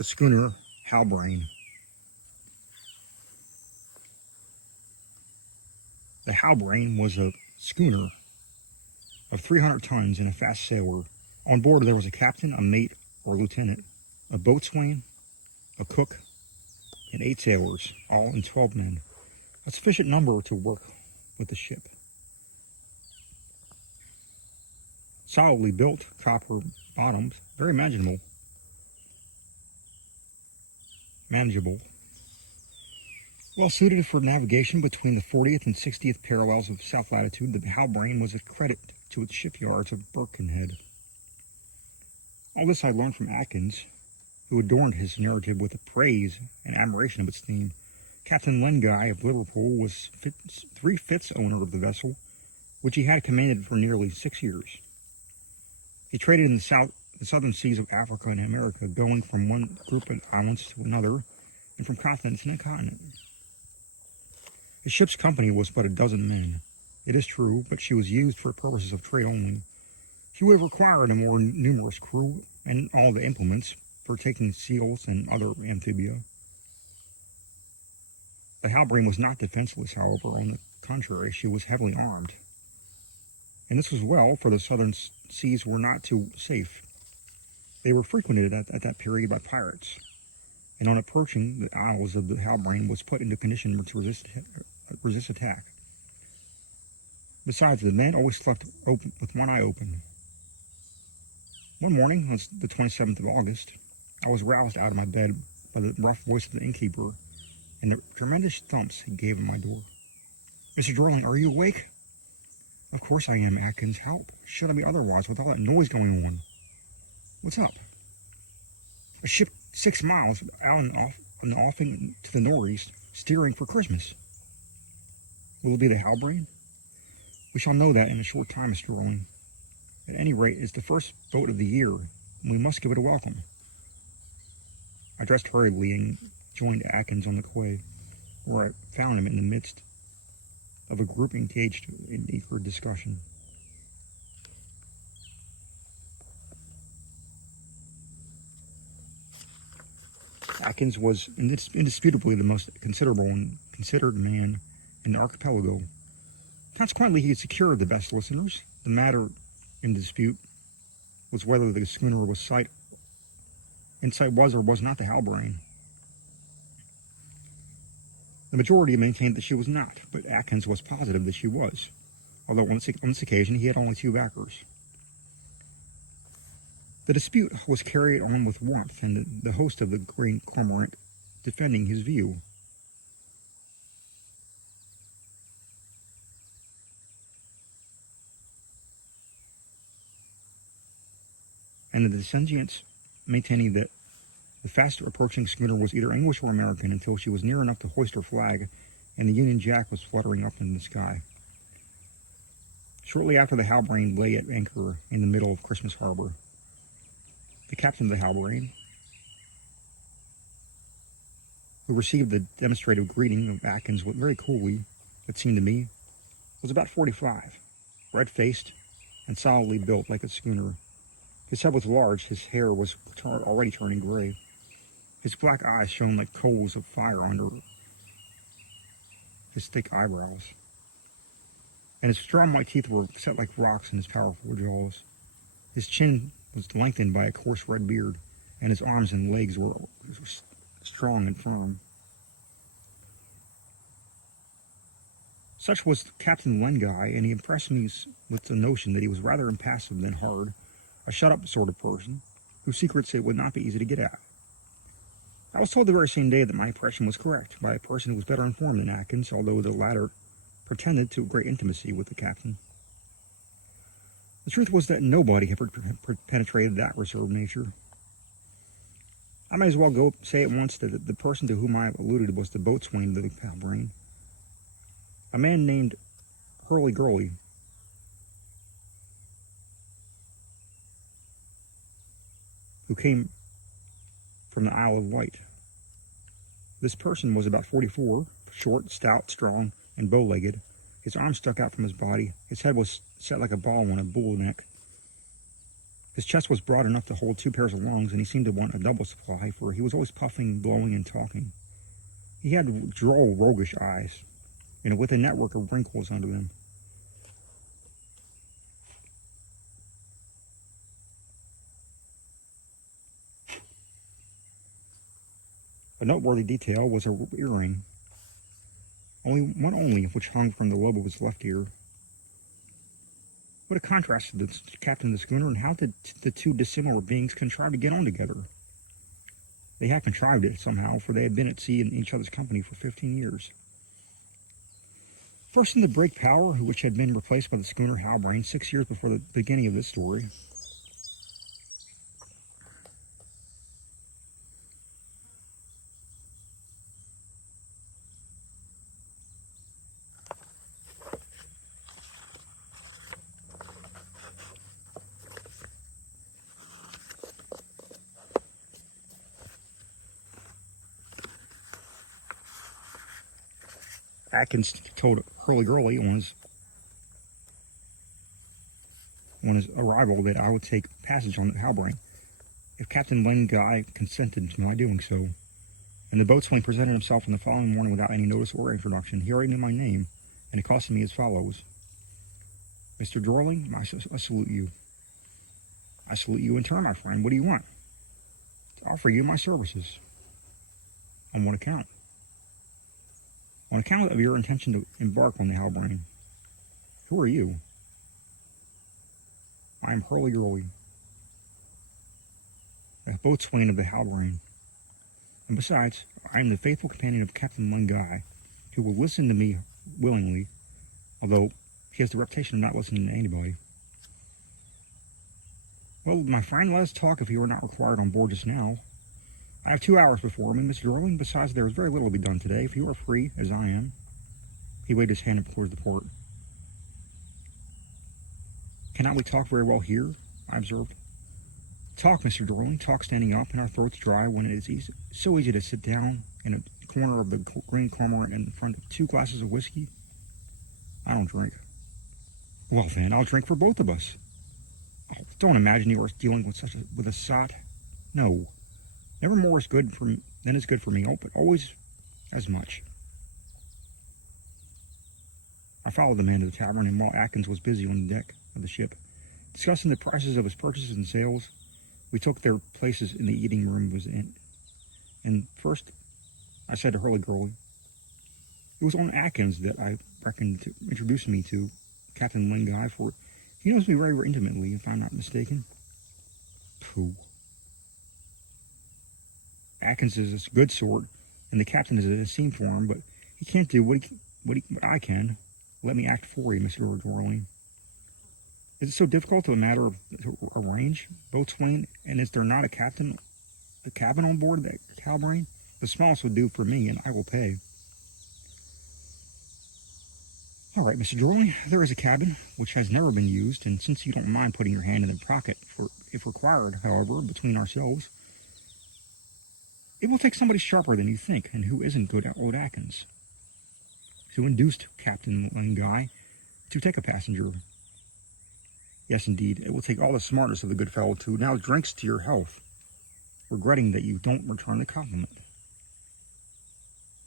the schooner Halbrane. The Halbrane was a schooner of 300 tons and a fast sailer. On board there was a captain, a mate or lieutenant, a boatswain, a cook, and 8 sailors, all in 12 men. A sufficient number to work with the ship. Solidly built, copper bottoms, very manageable. Well suited for navigation between the 40th and 60th parallels of south latitude, the Halbrane was a credit to its shipyards of Birkenhead. All this I learned from Atkins, who adorned his narrative with the praise and admiration of its theme. Captain Lenguy of Liverpool was 3/5 owner of the vessel, which he had commanded for nearly 6 years. He traded in the southern seas of Africa and America, going from one group of islands to another, and from continent to continent. His ship's company was but 12 men, it is true, but she was used for purposes of trade only. She would have required a more numerous crew and all the implements for taking seals and other amphibia. The Halbrane was not defenseless, however. On the contrary, she was heavily armed. And this was well, for the southern seas were not too safe. They were frequented at that period by pirates, and on approaching the isles of the Halbrane was put into condition to resist attack. Besides, the men always slept with one eye open. One morning, on the 27th of August, I was roused out of my bed by the rough voice of the innkeeper and the tremendous thumps he gave at my door. "Mr. Jeorling, are you awake?" "Of course I am, Atkins. How should I be otherwise with all that noise going on?" "What's up?" "A ship 6 miles out in the offing to the northeast, steering for Christmas." "Will it be the Halbrane?" "We shall know that in a short time, Mr. Jeorling. At any rate, it's the first boat of the year, and we must give it a welcome." I dressed hurriedly and joined Atkins on the quay, where I found him in the midst of a group engaged in eager discussion. Atkins was indisputably the most considerable and considered man in the archipelago. Consequently, he had secured the best listeners. The matter in dispute was whether the schooner was was or was not the Halbrane. The majority maintained that she was not, but Atkins was positive that she was, although on this occasion he had only 2 backers. The dispute was carried on with warmth, and the host of the Green Cormorant defending his view. And the dissentients maintaining that the fast approaching schooner was either English or American until she was near enough to hoist her flag and the Union Jack was fluttering up in the sky. Shortly after, the Halbrane lay at anchor in the middle of Christmas Harbor. The captain of the Halbrane, who received the demonstrative greeting of Atkins very coolly, it seemed to me, was about 45, red-faced and solidly built like a schooner. His head was large, his hair was already turning gray. His black eyes shone like coals of fire under his thick eyebrows, and his strong white teeth were set like rocks in his powerful jaws. His chin was lengthened by a coarse red beard, and his arms and legs were strong and firm. Such was Captain Lenguy, and he impressed me with the notion that he was rather impassive than hard, a shut-up sort of person, whose secrets it would not be easy to get at. I was told the very same day that my impression was correct, by a person who was better informed than Atkins, although the latter pretended to great intimacy with the captain. The truth was that nobody had penetrated that reserved nature. I might as well say at once that the person to whom I alluded was the boatswain of the Halbrane, a man named Hurly-Gurly, who came from the Isle of Wight. This person was about 44, short, stout, strong, and bow-legged. His arms stuck out from his body. His head was set like a ball on a bull neck. His chest was broad enough to hold 2 pairs of lungs, and he seemed to want a double supply, for he was always puffing, blowing, and talking. He had droll, roguish eyes, with a network of wrinkles under them. A noteworthy detail was a earring, one which hung from the lobe of his left ear. What a contrast to the captain of the schooner, and how did the 2 dissimilar beings contrive to get on together? They had contrived it somehow, for they had been at sea in each other's company for 15 years. First in the brig Power, which had been replaced by the schooner Halbrane 6 years before the beginning of this story. Atkins told Hurley-Gurley on his arrival that I would take passage on the Halbrane if Captain Len Guy consented to my doing so. And the boatswain presented himself on the following morning without any notice or introduction. He already knew my name, and accosted me as follows. Mr. Jeorling, I salute you. I salute you in turn, my friend. What do you want? To offer you my services. On what account? On account of your intention to embark on the Halbrane. Who are you? I am Hurley-Gurley, a boatswain of the Halbrane. And besides, I am the faithful companion of Captain Len Guy, who will listen to me willingly, although he has the reputation of not listening to anybody. Well, my friend, let us talk if you are not required on board just now. I have 2 hours before me, Mr. Jeorling. Besides, there is very little to be done today, if you are free, as I am. He waved his hand up towards the port. Cannot we talk very well here? I observed. Talk, Mr. Jeorling, talk standing up, and our throats dry when it is so easy to sit down in a corner of the Green Cormorant in front of 2 glasses of whiskey. I don't drink. Well then, I'll drink for both of us. Oh, don't imagine you are dealing with a sot. No. Never more is good than is good for me, but always as much. I followed the man to the tavern, and while Atkins was busy on the deck of the ship, discussing the prices of his purchases and sales, we took their places in the eating room And first, I said to Hurley-Gurley, it was on Atkins that I reckoned to introduce me to Captain Len Guy, for he knows me very, very intimately, if I'm not mistaken. Pooh. Atkins is a good sort, and the captain is a scene for him, but he can't do what I can. Let me act for you, Mr. Jeorling. Is it so difficult to arrange, boatswain? And is there not a cabin on board that Halbrane? The smallest would do for me, and I will pay. All right, Mr. Jeorling, there is a cabin which has never been used, and since you don't mind putting your hand in the pocket, if required, however, between ourselves, it will take somebody sharper than you think, and who isn't good at old Atkins, to induce Captain Len Guy to take a passenger. Yes, indeed, it will take all the smartness of the good fellow to now drinks to your health, regretting that you don't return the compliment.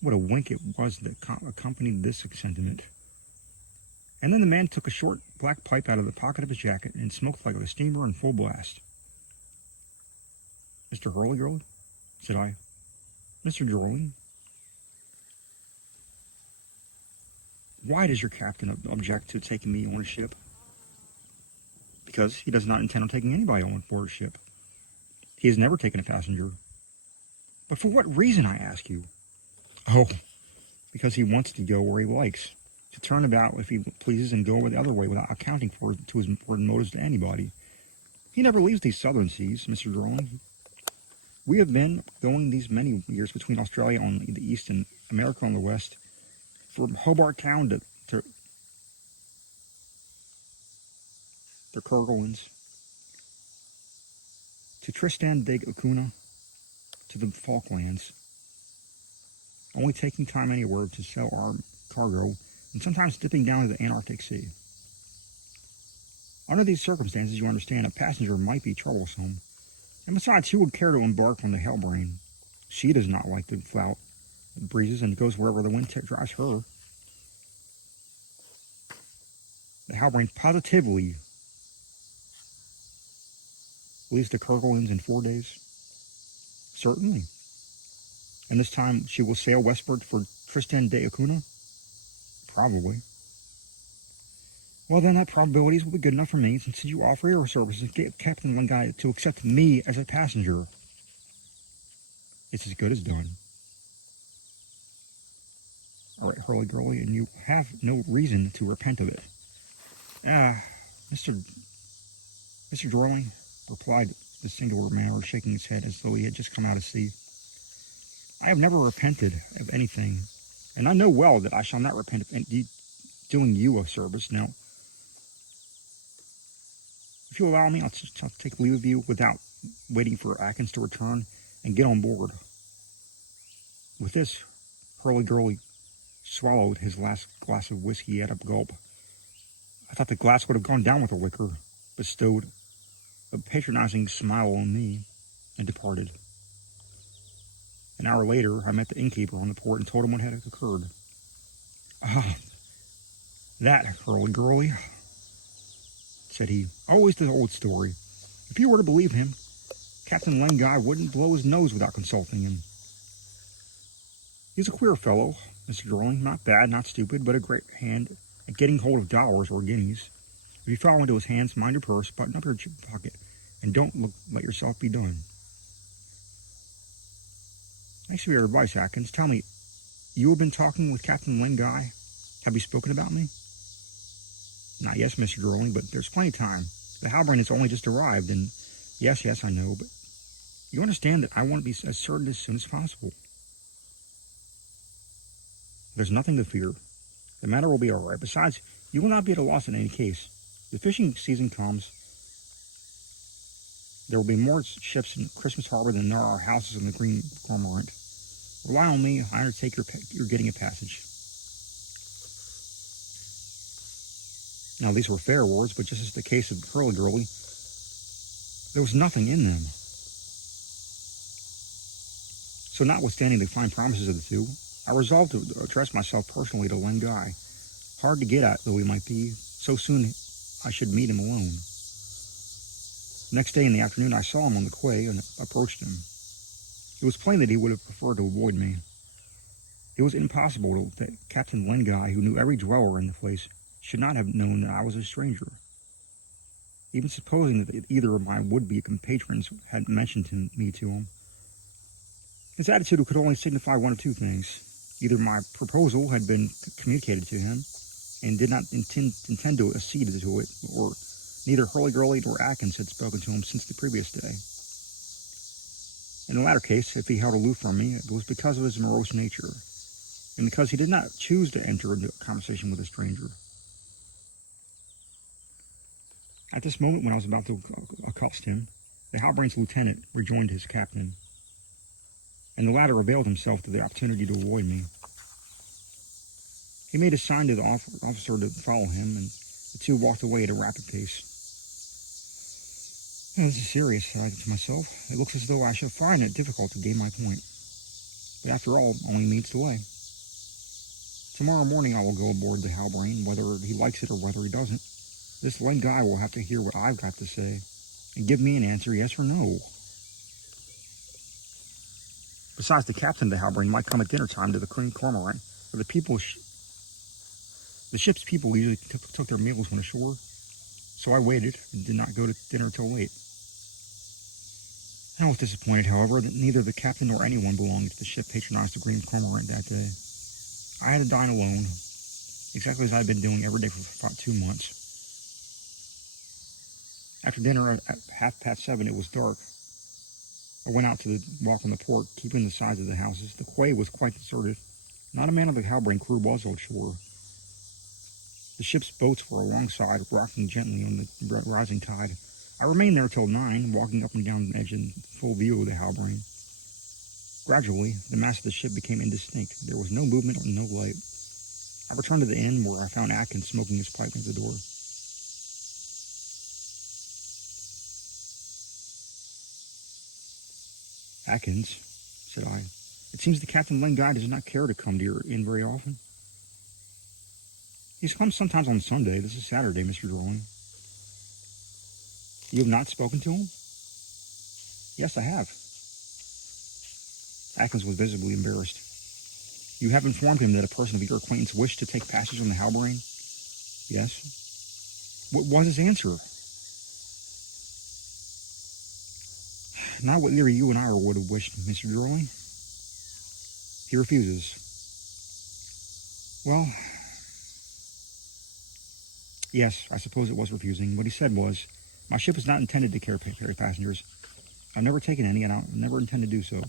What a wink it was that accompanied this sentiment. And then the man took a short black pipe out of the pocket of his jacket and smoked like a steamer in full blast. Mr. Hurley-Gurley, said I. Mr. Jeorling, why does your captain object to taking me on a ship? Because he does not intend on taking anybody on board a ship. He has never taken a passenger. But for what reason, I ask you? Oh, because he wants to go where he likes, to turn about if he pleases and go the other way without accounting for his motives to anybody. He never leaves these southern seas, Mr. Jeorling. We have been going these many years between Australia on the east and America on the west, from Hobart Town to Kerguelens, to Tristan da Cunha, to the Falklands, only taking time anywhere to sell our cargo, and sometimes dipping down to the Antarctic Sea. Under these circumstances, you understand a passenger might be troublesome. And besides, who would care to embark on the Halbrane? She does not like to flout the breezes and goes wherever the wind drives her. The Halbrane positively leaves the Kerguelens in 4 days. Certainly. And this time she will sail westward for Tristan da Cunha? Probably. Well, then that probabilities will be good enough for me, since you offer your services, get Captain Lengai to accept me as a passenger. It's as good as done. All right, Hurly-Gurly, and you have no reason to repent of it. Mr. Jeorling, replied the singular manner, shaking his head as though he had just come out of sea. I have never repented of anything, and I know well that I shall not repent of doing you a service. Now, if you allow me, I'll take leave of you without waiting for Atkins to return and get on board. With this, Hurly-Gurly swallowed his last glass of whiskey at a gulp. I thought the glass would have gone down with the liquor, bestowed a patronizing smile on me, and departed. An hour later, I met the innkeeper on the port and told him what had occurred. That Hurly-Gurly, said he, always the old story. If you were to believe him, Captain Lengai wouldn't blow his nose without consulting him. He's a queer fellow, Mr. Jeorling, not bad, not stupid, but a great hand at getting hold of dollars or guineas. If you fall into his hands, mind your purse, button up your pocket, and don't let yourself be done. Thanks for your advice, Atkins. Tell me, you have been talking with Captain Lengai? Have you spoken about me? Not yes, Mr. Jeorling, but there's plenty of time. The Halbrane has only just arrived, and yes, I know, but you understand that I want to be as certain as soon as possible. There's nothing to fear. The matter will be all right. Besides, you will not be at a loss in any case. The fishing season comes. There will be more ships in Christmas Harbor than there are houses in the Green Cormorant. Rely on me. I undertake you're getting a passage. Now, these were fair words, but just as the case of Hurly-Gurly, there was nothing in them. So, notwithstanding the fine promises of the two, I resolved to address myself personally to Lengai. Hard to get at though he might be, so soon I should meet him alone. Next day in the afternoon, I saw him on the quay and approached him. It was plain that he would have preferred to avoid me. It was impossible that Captain Lengai, who knew every dweller in the place, should not have known that I was a stranger. Even supposing that either of my would-be compatriots had mentioned me to him, his attitude could only signify one of two things. Either my proposal had been communicated to him and did not intend to accede to it, or neither Hurly-Gurly nor Atkins had spoken to him since the previous day. In the latter case, if he held aloof from me, it was because of his morose nature, and because he did not choose to enter into a conversation with a stranger. At this moment, when I was about to accost him, the Halbrane's lieutenant rejoined his captain, and the latter availed himself of the opportunity to avoid me. He made a sign to the officer to follow him, and the two walked away at a rapid pace. Now, this is serious, said I to myself. It looks as though I shall find it difficult to gain my point. But after all, only means delay. Tomorrow morning I will go aboard the Halbrane, whether he likes it or whether he doesn't. This Lengai will have to hear what I've got to say, and give me an answer, yes or no. Besides, the captain of the Halbrane might come at dinner time to the Green Cormorant, where the ship's people usually took their meals when ashore, so I waited and did not go to dinner till late. I was disappointed, however, that neither the captain nor anyone belonging to the ship patronized the Green Cormorant that day. I had to dine alone, exactly as I had been doing every day for about 2 months. After dinner at 7:30, it was dark. I went out to walk on the port, keeping the sides of the houses. The quay was quite deserted. Not a man of the Halbrane crew was on shore. The ship's boats were alongside, rocking gently on the rising tide. I remained there till 9, walking up and down the edge in full view of the Halbrane. Gradually, the mast of the ship became indistinct. There was no movement or no light. I returned to the inn, where I found Atkins smoking his pipe near the door. Atkins, said I, it seems the Captain Lane guy does not care to come to your inn very often. He's come sometimes on Sunday. This is Saturday, Mr. Jeorling. You have not spoken to him? Yes, I have. Atkins was visibly embarrassed. You have informed him that a person of your acquaintance wished to take passage on the Halbrane? Yes. What was his answer? Not what either you and I would have wished, Mr. Jeorling. He refuses. Well, yes, I suppose it was refusing. What he said was, my ship is not intended to carry passengers. I've never taken any, and I'll never intend to do so.